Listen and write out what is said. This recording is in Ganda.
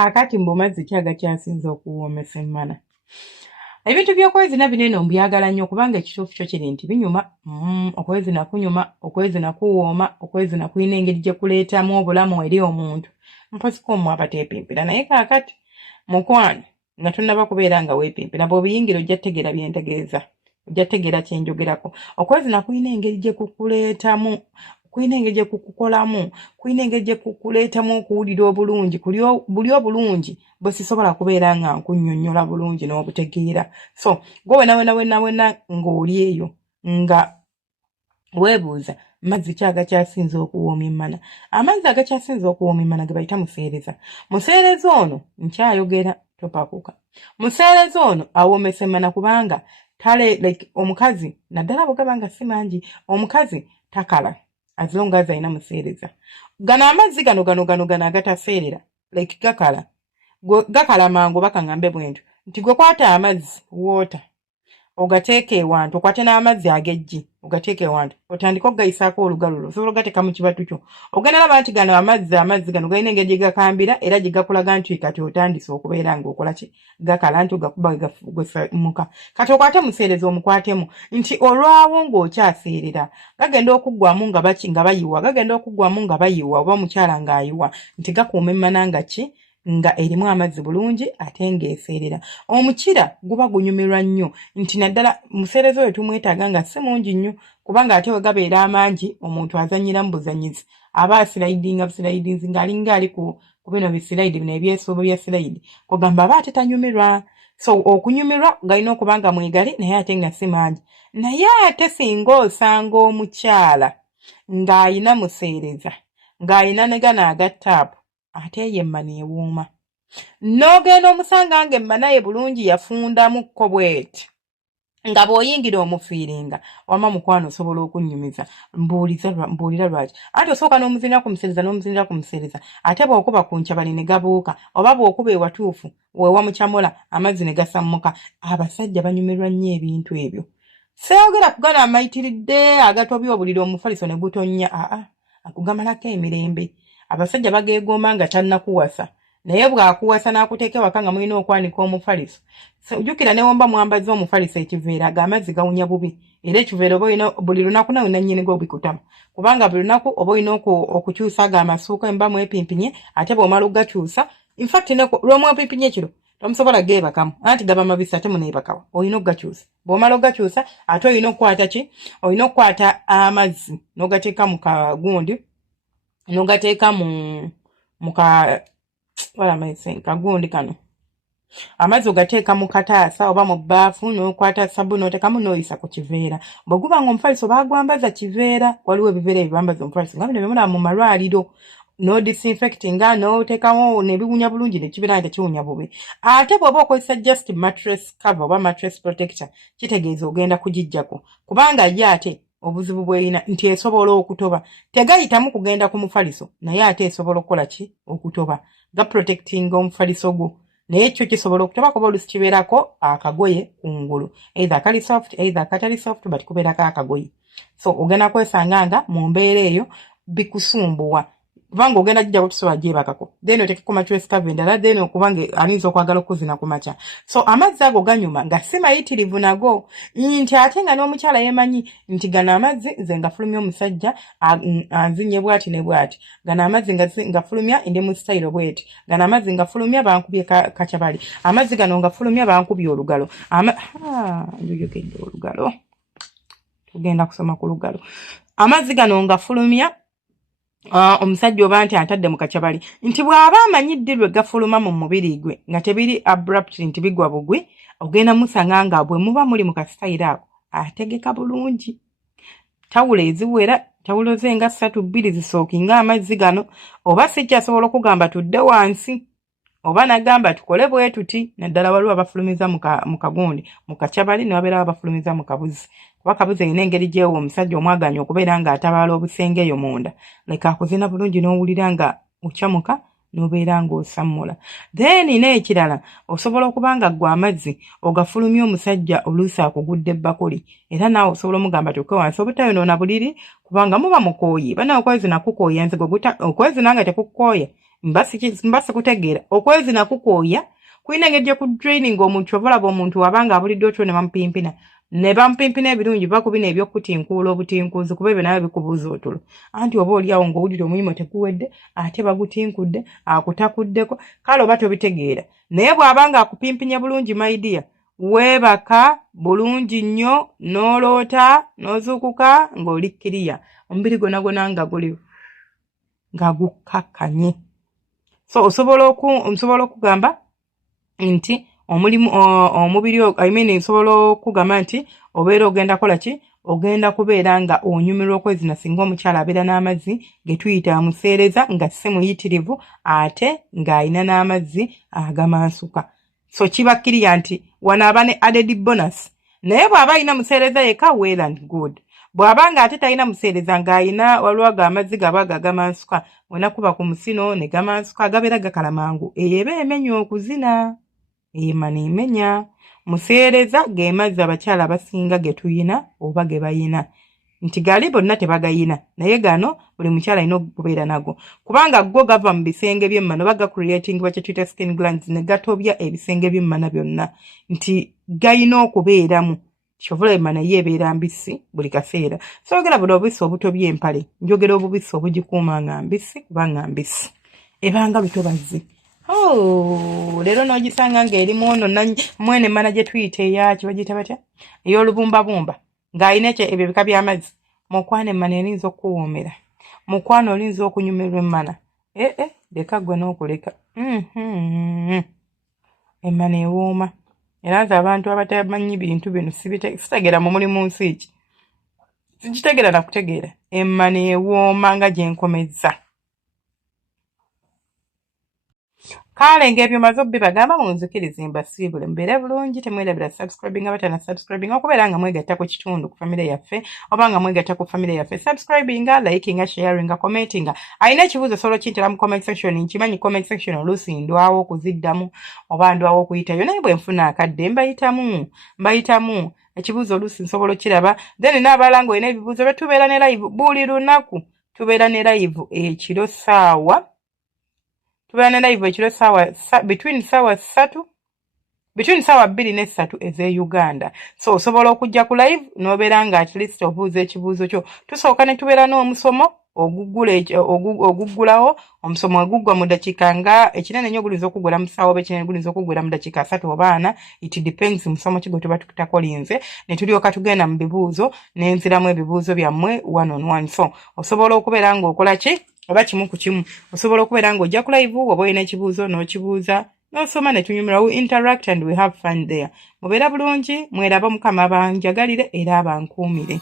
Kaakati mbu mazzi ki agakyasinza okuwoomesa emmana? Ebintu by'okwezina bino eno mbyagala nnyo kubanga ekituufu kyo kiri nti binyuma. Okwezina kunyuma, okwezina kuwooma, okwezina kulina engeri gye kuleetamu obulamu eri omuntu. Mpoziko mmwe abateepimpira naye kaakati mukwano nga tonnaba kubeera nga weepimpira bw'obiyingira ojja tegeera bye ntegeeza, ojja tegeera kye njogerako. Okwezina kulina engeri gye kukuleetamu, kulina engeri gye kukukolamu, kulina engeri gye kukuleetamu okuwulira obulungi, buli obulungi bwe sisobola kubeera nga nkunnyonnyola bulungi n'obutegeera. So gwe wena ng'oli eyo nga weebuuza mazzi ki agakyasinza okuwooma emmana? Amazzi agakyasinza okuwooma emmana ge bayita museereza. Museereza ono nkyayogera topakuka. Museereza ono awoomesa emmana kubanga omukazi naddala bw'ogaba nga si mangi, omukazi takala as long as alina museereza. Gano amazzi gano agataseerera gakala mangu bakaŋŋambe bwentyo nti gwe kwata amazzi water ogateeka ewantu, okwate n'amazzi ag'eggi ogateeka ewantu, otandika okugayisaako olugalo lwo, osobola ogateeka mu kibatu kyo. Ogenda laba nti gano amazzi gano galina engeri gye gakambira era gye gakulaga nti kati otandise okubeera ng'okola ki, gakala nti ogakuba gafumuka. Kati okwate museereza omukwatemu nti olwawo ng'okyaseerera gagenda okuggwamu nga bayiwa, gagenda okuggwamu nga bayiwa oba mukyala ng'ayiwa nti gakuuma emmana nga ki, nga erimu amazzi bulungi ate ng'eseerera. Omukira guba gunyumirwa nnyo nti naddala museereza oyo tumwetaaga nga si mungi nnyo kubanga ate we gabeera amangi omuntu azannyira mu buzanyizi aba busirayidinzi ng'alinga ali ku bino bisirayidi bino ebyesuubo bya sirayidi kugamba aba ate tanyumirwa. So okunyumirwa galina okuba nga mwegali naye ate nga si mangi. Naye ate singa osanga omukyala ng'ayina museereza ng'ayina ne gano agattaapu ate ye emmana ewooma. N'ogenda omusanga nga emmana ye bulungi yafundamukko bw'eti nga bw'oyingira omufiiringa wama mukwano osobola okunnyumiza. Mbuulira lwaki. Anti osooka n'omuzinira ku museereza ate bw'okuba ku ncabali ne gabuuka oba bw'okuba ewatuufu weewa mukyamula amazzi ne gasammuka. Abasajja banyumirwa nnyo ebintu ebyo. Seeyogera ku gano amayitiridde agatobya obuliri omufaliso ne gutonnya, akugamalako emirembe. Abasajja bageegomba nga tannakuwasa naye bw'akuwasa n'akuteeka ewaka nga mulina okwanika omufaliso. Jjukira ne womba mwambaza omufaliso ekiveera amazzi gawunya bubi era ekiveera oba olina buli lunaku nawe nannyinigo obikutama kubanga buli lunaku oba olina okukyusa ago amasuuka emba mwepimpinye ate bw'omala okugakyusa infact lw'omwepimpinye ekiro tomusobola geebakamu anti gaba mabisi ate muneebakawa olina okugakyusa. Bw'omala okugakyusa ate olina okukwata ki, olina okukwata amazzi n'ogateeka mu kagundi n'ogateeka mu kagundi kano. Amazzi ogateeka mu kataasa oba mu bbaafu n'okwata sabbuuni n'oteekamu n'oyisa ku kiveera. Bwe guba nga omufaliso baagwambaza kiveera, waliwo ebiveera ebibambaza omufaliso nga bino byemulaba mu malwaliro, n'odisinfectinga n'oteekamu nebiwunya bulungi nekibeera nga tekiwunya bubi. Ate bw'oba okozesa just mattress cover oba mattress protector kitegeeza ogenda kugijjako kubanga ye ate obuzibu bw'erina nti esobola okutoba. Tegayitamu kugenda ku mufaliso naye ate esobola okukola ki, okutoba. Gaprotectinga omufaliso gwo naye ekyo kisobola okutoba kuba oluusi kibeerako akagoye kungulu either akali soft either akatali soft but kubeerako akagoye. So ogenda kwesanga nga mu mbeera eyo bikusumbuwa kubanga ogenda jjja kutusobola gyebakako then oteekeko mattress cover endala then okubanga aninza okwagala okuzina ku makya. So amazzi ago ganyuma nga si mayitirivu nago nti ate nga n'omukyala yemanyi nti gano amazzi nze ngafulumya omusajja anzinye bwati ne bwati, gano amazzi ngafulumya ndi mu style bweti, gano amazzi ngafulumya bankubye kakyabali, amazzi gano ngafulumya bankubye olugalo. Njojokedde olugalo tugenda kusoma ku lugalo. Amazzi gano ngafulumya omusajja oba nti atadde mu kakyabali nti bw'aba amanyidde lwe gafuluma mu mubiri gwe nga tebiri abruptly nti bigwa bugwi, ogenda musanga nga bwe muba muli mu kasitayiro ako ategeka bulungi. Tawulo eziwera, tawulo ze nga 3-2 zisookinga amazzi gano, oba sijja asobola okugamba tudde wansi oba nagamba tukole bwe tuti. Naddala waliwo abafulumiza mu kagundi mu kakyabali ne wabeerawo abafulumiza mu kabuzi kuba kabuzi erina engeri gyewo omusajja omwaganya okubeera nga atabaala obusenge eyo munda leka akuzina bulungi n'owulira nga okyamuka n'obeera ng'osammula. Then n'ekirala osobola okuba nga ggwe amazzi ogafulumya omusajja oluusi akugudde ebbakuli era naawe osobola omugamba tukke wansi obutayonoona buliri kubanga muba mukooye. Banawe okwezina kukooya nze okwezina nga tekukukooya mbasi kutegeera okwezi nakukooya kulina engeri ku training omuntu ovalaba omuntu wabanga abulidde otyo ne bamupimpina ebirungi bakubina ebyokutinkuula obutinkuuzi kuba ebyo nabyo bikubuuza otulo anti oba oliawo ng'owulira omulimo teguwedde ate bagutinkudde akutakuddeko kale oba tobitegeera naye bw'abanga akupimpinye bulungi maidiya weebaka bulungi nnyo n'oloota n'ozuukuka ng'oli kkiriya omubiri gwonna nga guli nga gukkakanye so osobola okugamba nti omubiri nsobola okugamba nti obeera ogenda kola ki ogenda kubeera nga onyumirwa okwezina singa omukyala abeera n'amazzi ge tuyita amuseereza nga si muyitirivu ate ng'alina n'amazzi agamansuka so kiba kkiriya nti wano aba ne added bonus naye bw'aba alina museereza yeka well and good bw'aba nga ate talina museereza ng'alina waliwo amazzi gaba agamansuka wenakuba ku musino ne gamansuka gabeera gakala mangu eyo eba emenya okuzina ema neemenya museereza ge mazzi abakyala abasinga ge tuyina oba ge bayina nti gali bonna tebagayina naye gano buli mukyala alina okubeera nago kubanga go gava mu bisenge by'emmano baga creating bakye tuyita skin glands ne gatobya ebisenge by'emmana byonna nti gayina okubeeramu kyovula emmana ye ebeera mbisi buli kaseera soogera buli obubisi obutobya empale njogera obubisi obugikuuma nga mbisi kuba nga mbisi ebanga lutobazi leero n'ogisanga ng'erimu ono mwene emmana gye tuyita eyaki bagiyita batya ey'olubumbabumba ng'alina ebyo bika by'amazzi mukwana emmana erinza okuwoomera mukwana olinza okunyumirwa emmana leka gwe n'okuleka emmana ewooma era nze abantu abatamanyi bintu bino sitegeera mu mulimu nsi ki sikitegeera nakutegeera emmana ewooma nga gye nkomezza kale ng'ebyo maze obbibagamba munzikirize mbasiibule mbeere bulungi temwerabira subscribing abatana subscribing okubeera nga mwegatta ku kitundu ku famire yaffe oba nga mwegatta ku famire yaffe subscribing liking sharing commenting alina ekibuuzo solo kintera mu comment section nkimanyi comment section oluusi ndwawo okuziddamu oba ndwawo okuyitayo naye bwe nfuna akadde mbayitamu ekibuuzo oluusi nsobola okiraba then n'abalala ng'olina ebibuuzo betubeera ne live buli lunaku tubeera ne live ekiro saawa between saawa 2 ne 3 eze Uganda so osobola okujja ku live n'obeera nga at least obuuza ekibuuzo kyo tusooka ne tubeera n'omusomo oguggulawo omusomo oguggwa mu dakiika nga ekinene nnyo gulinza okuggwera mu ssaawa oba ekinene gulinza okuggwera mu dakiika 3 oba 4 it depends musomo ki gwe tuba tutakolinze ne tulyoka tugenda mu bibuuzo n'enziramu ebibuuzo byammwe one on one so osobola okubeera ng'okola ki oba kimu ku kimu osobola okubeera ng'ojja ku live oba olina ekibuuzo n'okibuuza n'osoma ne tunyumira we interact and we have fun there mubeera bulungi mweraba mukama abanjagalire era abankuumire